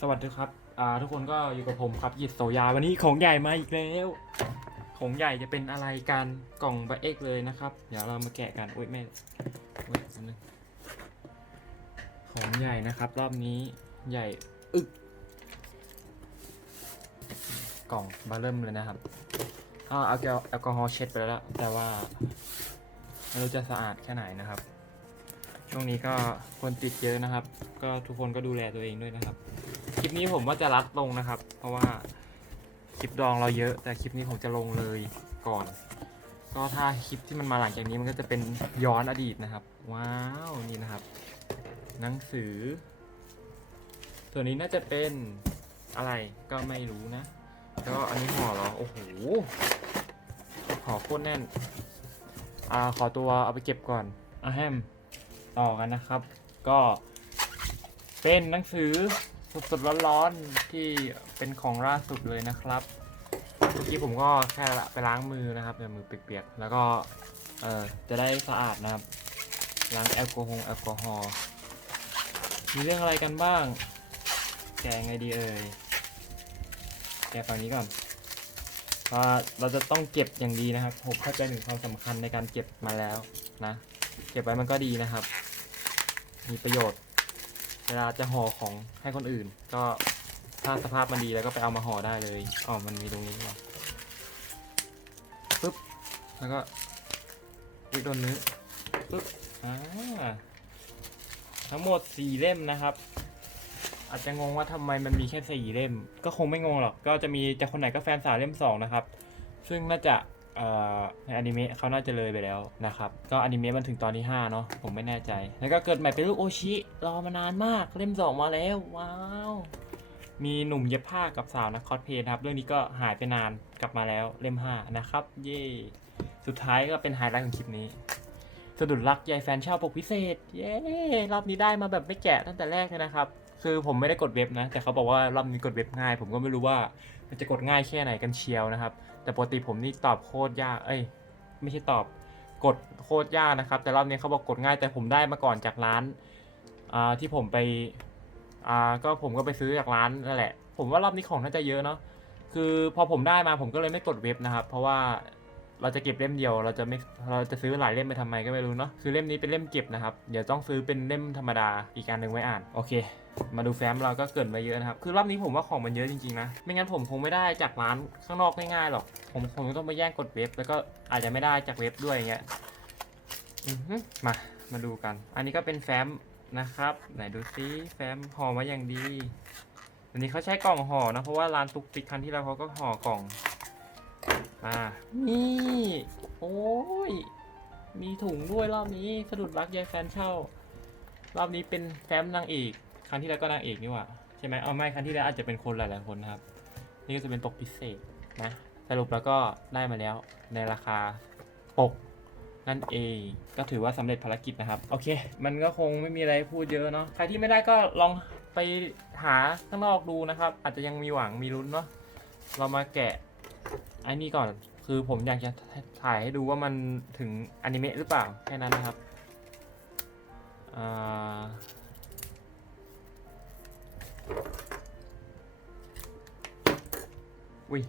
สวัสดีครับ อ่า ทุกคนก็อยู่กับผมครับหยิดโซยา วันนี้ของใหญ่มาอีกแล้ว ของใหญ่จะเป็นอะไรกันกล่องใบเอ็กเลยนะครับ เดี๋ยวเรามาแกะกัน โอ้ยแม่โอ้ยนึงของใหญ่นะครับ รอบนี้ใหญ่ อึกกล่องบาเริ่มเลยนะครับอ่าเอาแอลกอฮอล์เช็ดไปแล้ว แต่ว่าไม่รู้จะสะอาดแค่ไหนนะครับ ช่วงนี้ก็คนติดเยอะนะครับ ก็ทุกคนก็ดูแลตัวเองด้วยนะครับ คลิปนี้ผมว่าจะรัดลงนะครับ เพราะว่าคลิปดองเราเยอะ แต่คลิปนี้ผมจะลงเลยก่อน ก็ถ้าคลิปที่มันมาหลังจากนี้มันก็จะเป็นย้อนอดีตนะครับ ว้าวนี่นะครับ หนังสือ ส่วนนี้น่าจะเป็นอะไรก็ไม่รู้นะแล้วก็อันนี้ห่อเหรอ โอ้โหห่อโคตรแน่น อ่าขอตัวเอาไปเก็บก่อนอะแฮมต่อกันนะครับ ก็เป็นหนังสือ สดๆร้อนๆที่เป็นของล่าสุดเลยนะครับเมื่อกี้ผมก็แค่ไปล้างมือนะครับแต่มือเปียกๆแล้วก็เออจะได้สะอาดนะครับ ล้างแอลกอฮอล์แอลกอฮอล์มีเรื่องอะไรกันบ้าง แกไงดีเอ่ยแกฝั่งนี้ก่อนว่าเราจะต้องเก็บอย่างดีนะครับผมเข้าใจถึงความสำคัญในการเก็บมาแล้วนะ เก็บไว้มันก็ดีนะครับ มีประโยชน์ เวลาจะห่อของให้คนอื่น ก็ถ้าสภาพมันดีแล้วก็ไปเอามาห่อได้เลยอ๋อมันมีตรงนี้ด้วยปึ๊บแล้วก็วิโดนนื้อปึ๊บอ่าทั้งหมดสี่เล่มนะครับ อาจจะงงว่าทำไมมันมีแค่สี่เล่ม ก็คงไม่งงหรอกก็จะมีจะคนไหนก็แฟนสาวเล่มสองนะครับ ซึ่งน่าจะ เอ่อในอนิเมะเขาน่าจะเลยไปแล้วนะครับ ก็อนิเมะมันถึงตอนที่ 5 เนาะผมไม่แน่ใจ แล้วก็เกิดใหม่เป็นลูกโอชิ รอมานานมากเล่มสองมาแล้ว ว้าว มีหนุ่มเย็บผ้ากับสาวนักคอสเพลย์นะครับ เรื่องนี้ก็หายไปนานกลับมาแล้วเล่ม 5 นะครับ เย่สุดท้ายก็เป็นไฮไลท์ของคลิปนี้สะดุดรักยายแฟนเช่าปกพิเศษ เย้รอบนี้ได้มาแบบไม่แกะตั้งแต่แรกเลยนะครับ คือผมไม่ได้กดเว็บนะ แต่เขาบอกว่ารอบนี้กดเว็บง่าย ผมก็ไม่รู้ว่ามันจะกดง่ายแค่ไหนกันเชียวนะครับ แต่ปกติผมนี่ตอบโคตรยากเอ้ยไม่ใช่ตอบกดโคตรยากนะครับ แต่รอบนี้เขาบอกกดง่ายแต่ผมได้มาก่อนจากร้านอ่าที่ผมไปอ่าก็ผมก็ไปซื้อจากร้านนั่นแหละ ผมว่ารอบนี้ของน่าจะเยอะเนาะคือพอผมได้มาผมก็เลยไม่กดเว็บนะครับ เพราะว่าเราจะเก็บเล่มเดียว เราจะไม่เราจะซื้อหลายเล่มไปทำไมก็ไม่รู้เนาะคือเล่มนี้เป็นเล่มเก็บนะครับ เดี๋ยวต้องซื้อเป็นเล่มธรรมดาอีกอันหนึ่งไว้อ่านโอเค มาดูแฟ้มเราก็เกินมาเยอะนะครับ คือรอบนี้ผมว่าของมันเยอะจริงๆนะ ไม่งั้นผมคงไม่ได้จากร้านข้างนอกง่ายๆหรอก ผมคงต้องไปแย่งกดเว็บ แล้วก็อาจจะไม่ได้จากเว็บด้วยอย่างเงี้ยมา มาดูกัน อันนี้ก็เป็นแฟ้มนะครับ ไหนดูซิแฟ้มห่อมาอย่างดี วันนี้เขาใช้กล่องห่อนะ เพราะว่าร้านตุกติกคันที่เราเขาก็ห่อกล่องอ่านี่ โอ้ย มีถุงด้วยรอบนี้สะดุดรักยายแฟนเช่า รอบนี้เป็นแฟ้มนางเอก ครั้งที่แล้วก็นางเอกนี่หว่าใช่ไหมเอาไม่ครั้งที่แล้วอาจจะเป็นคนหลายๆคนนะครับ นี่ก็จะเป็นปกพิเศษนะสรุปแล้วก็ได้มาแล้วในราคาปกนั่นเองก็ถือว่าสำเร็จภารกิจนะครับ โอเค มันก็คงไม่มีอะไรพูดเยอะเนาะใครที่ไม่ได้ก็ลองไปหาข้างนอกดูนะครับ อาจจะยังมีหวังมีลุ้นเนาะเรามาแกะไอ้นี่ก่อนคือผมอยากจะถ่ายให้ดูว่ามันถึงอนิเมะหรือเปล่าแค่นั้นนะครับอ่า อุ้ย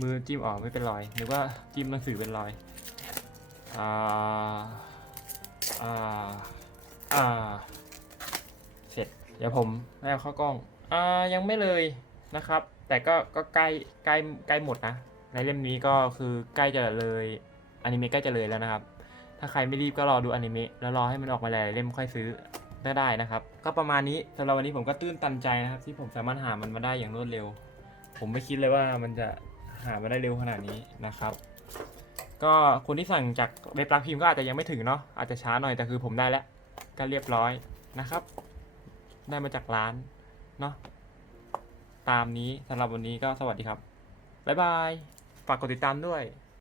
มือจิ้มออกไม่เป็นรอยหรือว่าจิ้มหนังสือเป็นรอย อ่า อ่า อ่า เสร็จ เดี๋ยวผมให้เอาเข้ากล้อง อ่า ยังไม่เลยนะครับ แต่ก็ ก็ใกล้ใกล้ใกล้หมดนะ ในเล่มนี้ก็คือใกล้จะเลยอนิเมะใกล้จะเลยแล้วนะครับ ถ้าใครไม่รีบก็รอดูอนิเมะแล้วรอให้มันออกมาแล้วเล่มค่อยซื้อได้ได้นะครับ ก็ประมาณนี้สำหรับวันนี้ผมก็ตื้นตันใจนะครับ ที่ผมสามารถหามันมาได้อย่างรวดเร็ว ผมไม่คิดเลยว่ามันจะหามาได้เร็วขนาดนี้นะครับ ก็คนที่สั่งจากเว็บรักพิมพ์ก็อาจจะยังไม่ถึงเนาะอาจจะช้าหน่อยแต่คือผมได้แล้วก็เรียบร้อยนะครับ ได้มาจากร้านเนาะตามนี้สำหรับวันนี้ก็สวัสดีครับบ๊ายบายฝากกดติดตามด้วย